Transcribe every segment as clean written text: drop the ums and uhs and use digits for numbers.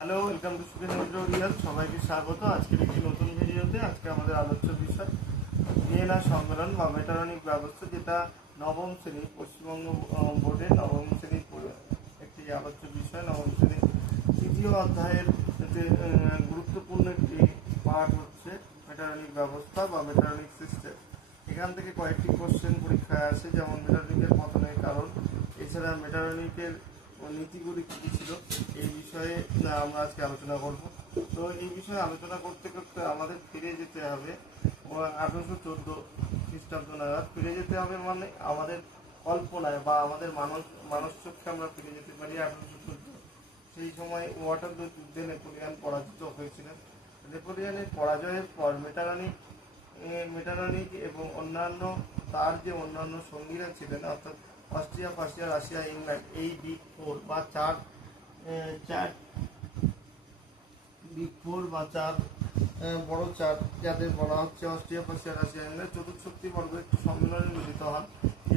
Hello, welcome to Sukhen tutorial. সবাইকে স্বাগত আজকের একটি নতুন ভিডিওতে। আজকে আমাদের আলোচ্য বিষয় ভিয়েনা সম্মেলন বা মেটারনিক ব্যবস্থা, যেটা নবম শ্রেণী পশ্চিমবঙ্গ বোর্ডের নবম শ্রেণীর একটি আলোচ্য বিষয়। নবম শ্রেণীর তৃতীয় অধ্যায়ের যে গুরুত্বপূর্ণ একটি পাঠ হচ্ছে মেটারনিক ব্যবস্থা বা মেটারনিক সিস্টেম। এখান থেকে কয়েকটি কোশ্চেন পরীক্ষায় আসে, যেমন মেটারনিকের পতনের কারণ, এছাড়া মেটারনিকের নীতিগুলি কী ছিল, এই বিষয়ে আমরা আজকে আলোচনা করব। তো এই বিষয়ে আলোচনা করতে করতে আমাদের ফিরে যেতে হবে 1814 খ্রিস্টাব্দ নাগাদ। ফিরে যেতে হবে মানে আমাদের কল্পনায় বা আমাদের মানসচক্ষে আমরা ফিরে যেতে পারি 1814। সেই সময় ওয়াটারলু যুদ্ধে নেপোলিয়ান পরাজিত হয়েছিলেন। নেপোলিয়ানের পরাজয়ের পর মেটারনিক এবং অন্যান্য তার যে অন্যান্য সঙ্গীরা ছিলেন, অর্থাৎ অস্ট্রিয়া, পার্সিয়া, রাশিয়া, ইংল্যান্ড, এই বিগ ফোর বা চার বড় চার, যাদের বলা হচ্ছে অস্ট্রিয়া, পার্সিয়া, রাশিয়া, ইংল্যান্ড, চতুর্শক্তি বর্গ একটি সম্মেলনে মিলিত হন।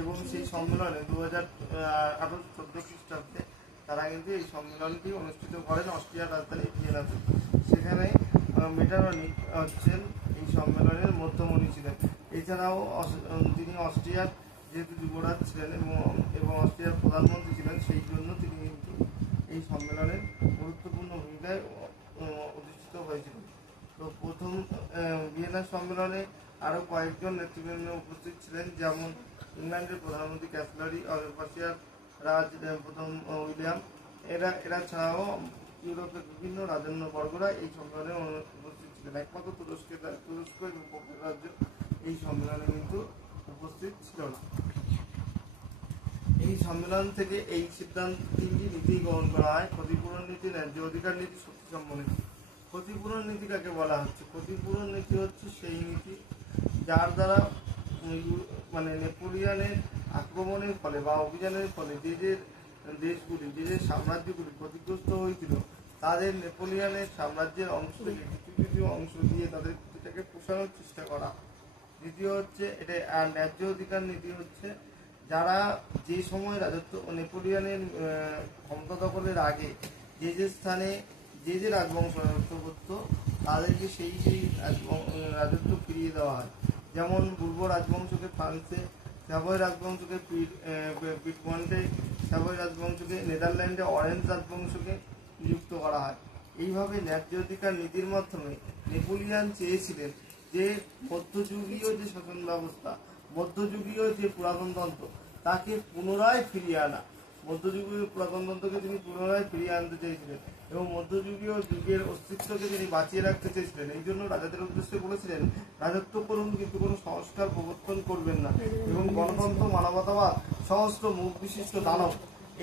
এবং সেই সম্মেলনে 1814 খ্রিস্টাব্দে তারা কিন্তু এই সম্মেলনটি অনুষ্ঠিত করেন অস্ট্রিয়ার রাজধানী ভিয়েনাতে। সেখানে মেটারনিক হচ্ছেন এই সম্মেলনের মধ্যমণি ছিলেন। এছাড়াও তিনি অস্ট্রিয়ার যেহেতু যুবরাজ ছিলেন এবং অস্ট্রিয়ার প্রধানমন্ত্রী ছিলেন, সেই জন্য তিনি কিন্তু এই সম্মেলনের গুরুত্বপূর্ণ ভূমিকায় অধিষ্ঠিত হয়েছিলেন। তো প্রথম ভিয়েনা সম্মেলনে আরও কয়েকজন নেতৃবৃন্দ উপস্থিত ছিলেন, যেমন ইংল্যান্ডের প্রধানমন্ত্রী ক্যাসলারি, পার্সিয়ার রাজ প্রথম উইলিয়াম। এরা ছাড়াও ইউরোপের বিভিন্ন রাজন্যবর্গরা এই সম্মেলনে উপস্থিত ছিলেন। একমাত্র তুরস্ক এবং উপকূল রাজ্য এই সম্মেলনে কিন্তু উপস্থিত ছিল না। এই সম্মেলন থেকে এই সিদ্ধান্ত তিনটি নীতি গ্রহণ করা হয়: ক্ষতিপূরণ নীতি, ন্যায্য অধিকার নীতি, শক্তিসম্পন্ন নীতি। ক্ষতিপূরণ নীতি কাকে বলা হচ্ছে? ক্ষতিপূরণ নীতি হচ্ছে সেই নীতি যার দ্বারা নেপোলিয়ানের আক্রমণের ফলে বা অভিযানের ফলে যে দেশগুলি, সাম্রাজ্যগুলি ক্ষতিগ্রস্ত হয়েছিল, তাদের নেপোলিয়ানের সাম্রাজ্যের অংশ থেকে কিছু অংশ দিয়ে তাদের ক্ষতিটাকে পোষানোর চেষ্টা করা। দ্বিতীয় হচ্ছে এটা। আর ন্যায্য অধিকার নীতি হচ্ছে যারা যে সময় রাজত্ব নেপোলিয়ানের ক্ষমতা দখলের আগে যে স্থানে যে রাজবংশ রাজত্ব করতো, তাদেরকে সেই রাজত্ব ফিরিয়ে দেওয়া হয়। যেমন পূর্ব রাজবংশকে ফ্রান্সে, স্যাভয় রাজবংশকে পিটমন্টে, স্যাভয় রাজবংশকে নেদারল্যান্ডে, অরেঞ্জ রাজবংশকে নিযুক্ত করা হয়। এইভাবে ন্যায্য অধিকার নীতির মাধ্যমে নেপোলিয়ান চেয়েছিলেন যে মধ্যযুগীয় যে শাসন ব্যবস্থা, মধ্যযুগীয় যে পুরাতনতন্ত্র, তাকে পুনরায় ফিরিয়ে আনা। মধ্যযুগীয় পুরাতনতন্ত্রকে তিনি পুনরায় ফিরিয়ে আনতে চেয়েছিলেন এবং মধ্যযুগীয় যুগের অস্তিত্বকে তিনি বাঁচিয়ে রাখতে চেয়েছিলেন। এই জন্য রাজাদের উদ্দেশ্যে বলেছিলেন, রাজত্ব করুন কিন্তু কোনো সংস্কার প্রবর্তন করবেন না, এবং গণতন্ত্র, মানবতাবাদ, সমস্ত মুখ বিশিষ্ট দানব,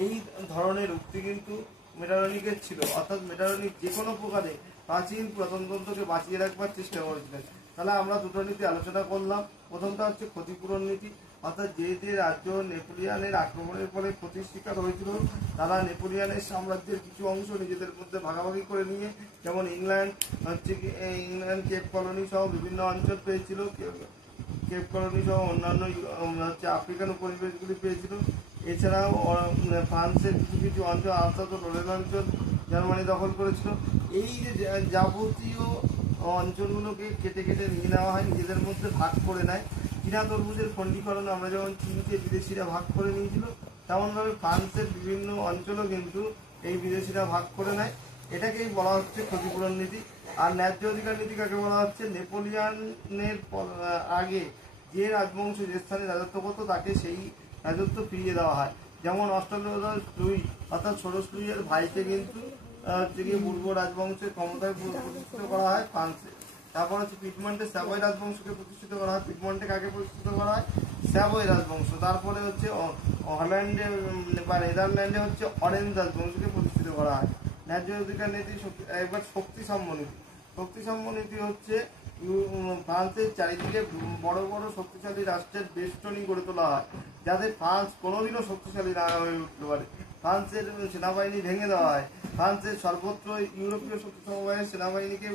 এই ধরনের উক্তি কিন্তু মেটারনিকের ছিল। অর্থাৎ মেটারনিক যে কোনো প্রকারে প্রাচীন পুরাতনতন্ত্রকে বাঁচিয়ে রাখবার চেষ্টা করেছিলেন। তাহলে আমরা দুটো নীতি আলোচনা করলাম। প্রথমটা হচ্ছে ক্ষতিপূরণ নীতি, অর্থাৎ যে রাজ্য নেপোলিয়ানের আক্রমণের ফলে ক্ষতির শিকার হয়েছিল, তারা নেপোলিয়ানের সাম্রাজ্যের কিছু অংশ নিজেদের মধ্যে ভাগাভাগি করে নিয়ে, যেমন ইংল্যান্ড কেপ কলোনি সহ বিভিন্ন অঞ্চল পেয়েছিল, কেপ কলোনি সহ অন্যান্য আফ্রিকান উপনিবেশগুলি পেয়েছিল। এছাড়াও ফ্রান্সের কিছু অঞ্চল, আলসাস ও লোরেন অঞ্চল জার্মানি দখল করেছিল। এই যে যাবতীয় অঞ্চলগুলোকে কেটে কেটে নিয়ে নেওয়া হয়, নিজেদের মধ্যে ভাগ করে নেয়। চীনা তরমুজের খণ্ডীকরণ আমরা যেমন চীনকে বিদেশিরা ভাগ করে নিয়েছিল, তেমনভাবে ফ্রান্সের বিভিন্ন অঞ্চলও কিন্তু এই বিদেশিরা ভাগ করে নেয়। এটাকেই বলা হচ্ছে ক্ষতিপূরণ নীতি। আর ন্যায্য অধিকার নীতি কাকে বলা হচ্ছে? নেপোলিয়ানের আগে যে রাজবংশ যে স্থানে রাজত্ব করতো, তাকে সেই রাজত্ব ফিরিয়ে দেওয়া হয়। যেমন অস্ট্রেলিয়ার লুই, অর্থাৎ ষোড়শ লুইয়ের ভাইকে কিন্তু পূর্ব রাজবংশের ক্ষমতায় প্রতিষ্ঠিত করা হয় ফ্রান্সে। তারপর হচ্ছে পিটমন্টে স্যাভয় রাজবংশকে প্রতিষ্ঠিত করা হয়। পিটমন্টে কাকে প্রতিষ্ঠিত করা হয়? স্যাভয় রাজবংশ। তারপরে হচ্ছে হল্যান্ডে বা নেদারল্যান্ডে হচ্ছে অরেঞ্জ রাজবংশকে প্রতিষ্ঠিত করা হয়। ন্যায্য অধিকার নীতি। একবার শক্তিসম্য নীতি। শক্তিসম্য নীতি হচ্ছে ফ্রান্সের চারিদিকে বড় বড় শক্তিশালী রাষ্ট্রের বেষ্টনী গড়ে তোলা হয়, যাতে ফ্রান্স কোনোদিনও শক্তিশালী না হয়ে উঠতে পারে। ফ্রান্সের সেনাবাহিনী ভেঙে দেওয়া হয়। ফ্রান্সের সর্বত্র ইউরোপীয় শক্তি সমবায়ের সেনাবাহিনীকে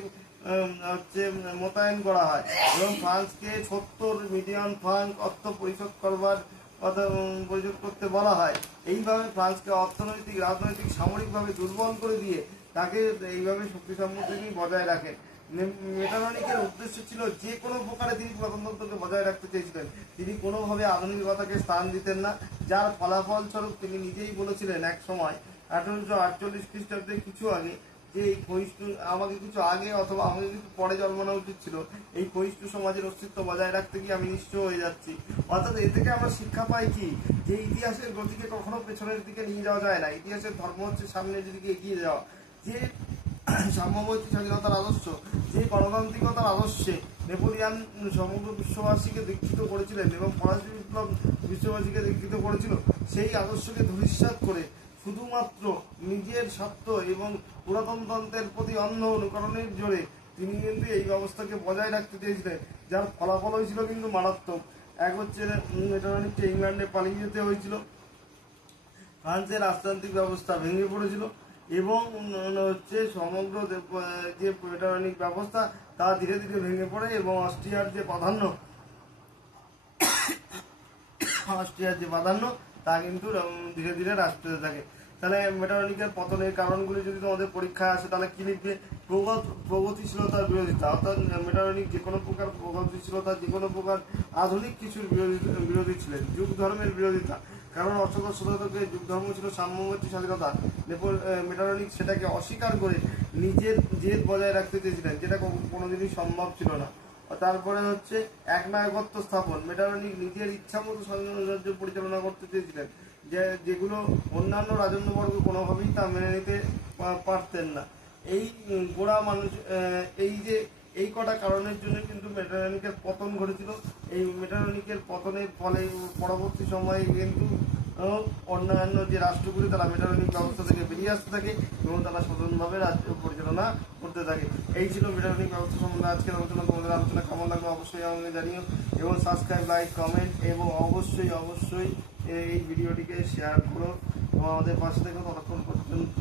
মোতায়েন করা হয় এবং ফ্রান্সকে 70 মিলিয়ন ফ্রাঙ্ক অর্থ পরিশোধ করবার কথা পরিশোধ করতে বলা হয়। এইভাবে ফ্রান্সকে অর্থনৈতিক, রাজনৈতিক, সামরিকভাবে দুর্বল করে দিয়ে তাকে এইভাবে শক্তি সাম্রাজ্য তিনি বজায় রাখেন। মেটারনিকের উদ্দেশ্য ছিল যে কোনো প্রকারে তিনি প্রজাতন্ত্রকে বজায় রাখতে চেয়েছিলেন, তিনি কোনোভাবে আধুনিকতাকে স্থান দিতেন না, যার ফলাফল স্বরূপ তিনি নিজেই বলেছিলেন এক সময় 1848 খ্রিস্টাব্দে কিছু আগে যে এই ক্ষয়িষ্ণু আমাকে কিছু আগে অথবা আমাকে কিছু পরে জন্মানো উচিত ছিল, এই ক্ষয়িষ্ণু সমাজের অস্তিত্ব বজায় রাখতে গিয়ে আমি নিঃস্ব হয়ে যাচ্ছি। অর্থাৎ এ থেকে আমরা শিক্ষা পাই কি, যে ইতিহাসের গতিকে কখনো পেছনের দিকে নিয়ে যাওয়া যায় না, ইতিহাসের ধর্ম হচ্ছে সামনের দিকে এগিয়ে যাওয়া। যে সাম্যবাদী স্বাধীনতার আদর্শ, যে গণতান্ত্রিকতার আদর্শে নেপোলিয়ান সমগ্র বিশ্ববাসীকে দীক্ষিত করেছিলেন এবং ফরাসি বিপ্লব বিশ্ববাসীকে দীক্ষিত করেছিল, সেই আদর্শকে ধূলিসাৎ করে শুধুমাত্র নিজের স্বার্থ এবং পুরাতনতন্ত্রের প্রতি অন্ধ অনুকরণের জোরে তিনি কিন্তু এই ব্যবস্থাকে বজায় রাখতে চেয়েছিলেন, যার ফলাফল হয়েছিল কিন্তু মারাত্মক। এক হচ্ছে মেটারনিককে ইংল্যান্ডে পালিয়ে যেতে হয়েছিল, ফ্রান্সের রাজতান্ত্রিক ব্যবস্থা ভেঙে পড়েছিল এবং হচ্ছে সমগ্র যে মেটারনিক ব্যবস্থা তা ধীরে ধীরে ভেঙে পড়ে এবং অস্ট্রিয়ার যে প্রাধান্য তা কিন্তু ধীরে ধীরে হ্রাস পেতে থাকে। তাহলে মেটারনিকের পতনের কারণগুলি যদি তোমাদের পরীক্ষায় আসে তাহলে কি লিখবে? প্রগতিশীলতার বিরোধিতা, অর্থাৎ মেটারনিক যে কোনো প্রকার প্রগতিশীলতা, যে কোনো প্রকার আধুনিক কিছুর বিরোধী ছিলেন। যুগ ধর্মের বিরোধিতা, কারণ অষ্টাদশ শতকে যুগ ধর্ম ছিল সাম্যবাদী স্বাধীনতা, মেটারনিক সেটাকে অস্বীকার করে নিজের জেদ বজায় রাখতে চেয়েছিলেন, যেটা কোনোদিনই সম্ভব ছিল না। তারপরে হচ্ছে একনায়কত্ব স্থাপন, মেটারনিক নিজের ইচ্ছা মতো স্বাধীন রাজ্য পরিচালনা করতে চেয়েছিলেন, যেগুলো অন্যান্য রাজন্যবর্গ কোনোভাবেই তা মেনে নিতে পারতেন না। এই গোড়া মানুষ এই কটা কারণের জন্য কিন্তু মেটারনিকের পতন ঘটেছিল। এই মেটারনিকের পতনের ফলে পরবর্তী সময়ে কিন্তু অন্যান্য যে রাষ্ট্রগুলি তারা মেটারনিক ব্যবস্থা থেকে বেরিয়ে আসতে থাকে এবং তারা স্বতন্ত্রভাবে রাজ্য পরিচালনা করতে থাকে। এই ছিল মেটারনিক ব্যবস্থা সম্বন্ধে আজকের আলোচনা। তোমাদের আলোচনা কেমন লাগবে অবশ্যই আমাকে জানিও এবং সাবস্ক্রাইব, লাইক, কমেন্ট এবং অবশ্যই এই ভিডিওটিকে শেয়ার করো এবং আমাদের পাশে থেকে ততক্ষণ পর্যন্ত